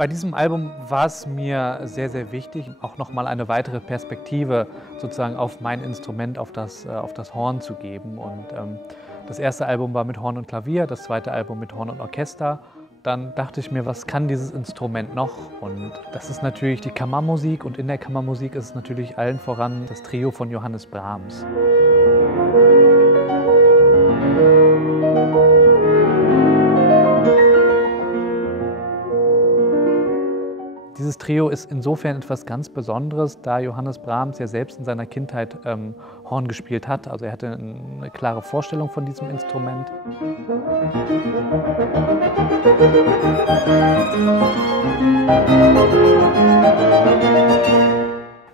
Bei diesem Album war es mir sehr, sehr wichtig, auch nochmal eine weitere Perspektive sozusagen auf mein Instrument, auf das Horn zu geben. Und das erste Album war mit Horn und Klavier, das zweite Album mit Horn und Orchester. Dann dachte ich mir, was kann dieses Instrument noch? Und das ist natürlich die Kammermusik, und in der Kammermusik ist es natürlich allen voran das Trio von Johannes Brahms. Dieses Trio ist insofern etwas ganz Besonderes, da Johannes Brahms ja selbst in seiner Kindheit Horn gespielt hat. Also er hatte eine klare Vorstellung von diesem Instrument.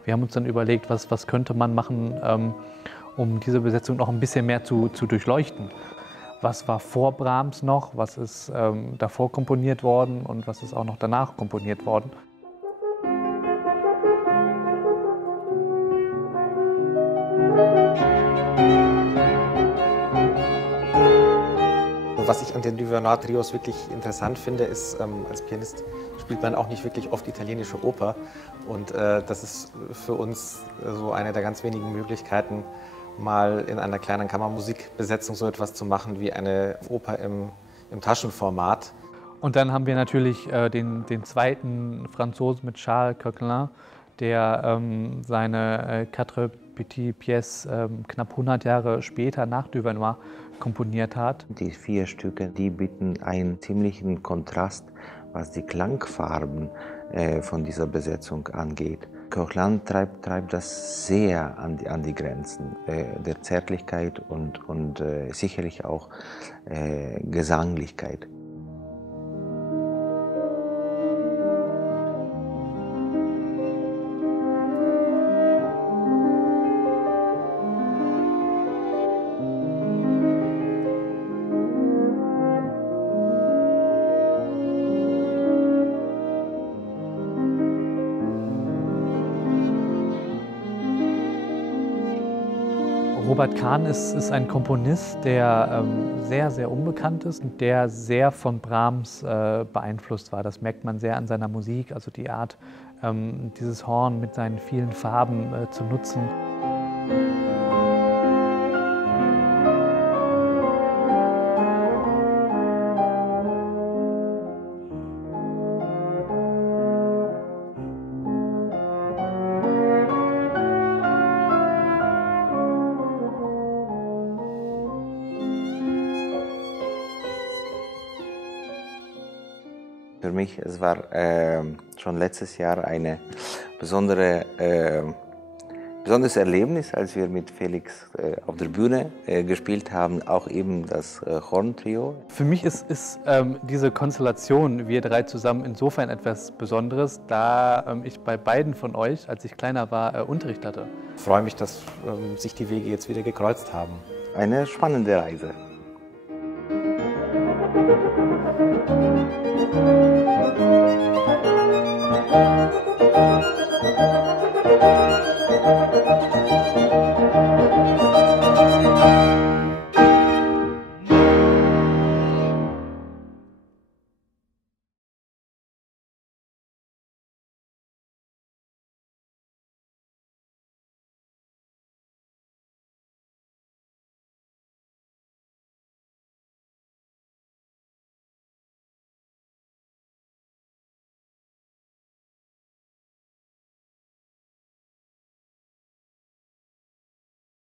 Wir haben uns dann überlegt, was könnte man machen, um diese Besetzung noch ein bisschen mehr zu durchleuchten. Was war vor Brahms noch, was ist davor komponiert worden und was ist auch noch danach komponiert worden. Was ich an den Duvernoy-Trios wirklich interessant finde, ist, als Pianist spielt man auch nicht wirklich oft italienische Oper. Und das ist für uns so eine der ganz wenigen Möglichkeiten, mal in einer kleinen Kammermusikbesetzung so etwas zu machen wie eine Oper im Taschenformat. Und dann haben wir natürlich den zweiten Franzosen mit Charles Coquelin, der seine Quatre Petites Pièces knapp 100 Jahre später nach Duvernoy komponiert hat. Die 4 Stücke, die bieten einen ziemlichen Kontrast, was die Klangfarben von dieser Besetzung angeht. Coquelin treibt das sehr an die Grenzen der Zärtlichkeit und sicherlich auch Gesanglichkeit. Robert Kahn ist ein Komponist, der sehr, sehr unbekannt ist und der sehr von Brahms beeinflusst war. Das merkt man sehr an seiner Musik, also die Art, dieses Horn mit seinen vielen Farben zu nutzen. Für mich es war schon letztes Jahr ein besonderes Erlebnis, als wir mit Felix auf der Bühne gespielt haben, auch eben das Horn-Trio. Für mich ist diese Konstellation, wir drei zusammen, insofern etwas Besonderes, da ich bei beiden von euch, als ich kleiner war, Unterricht hatte. Ich freue mich, dass sich die Wege jetzt wieder gekreuzt haben. Eine spannende Reise.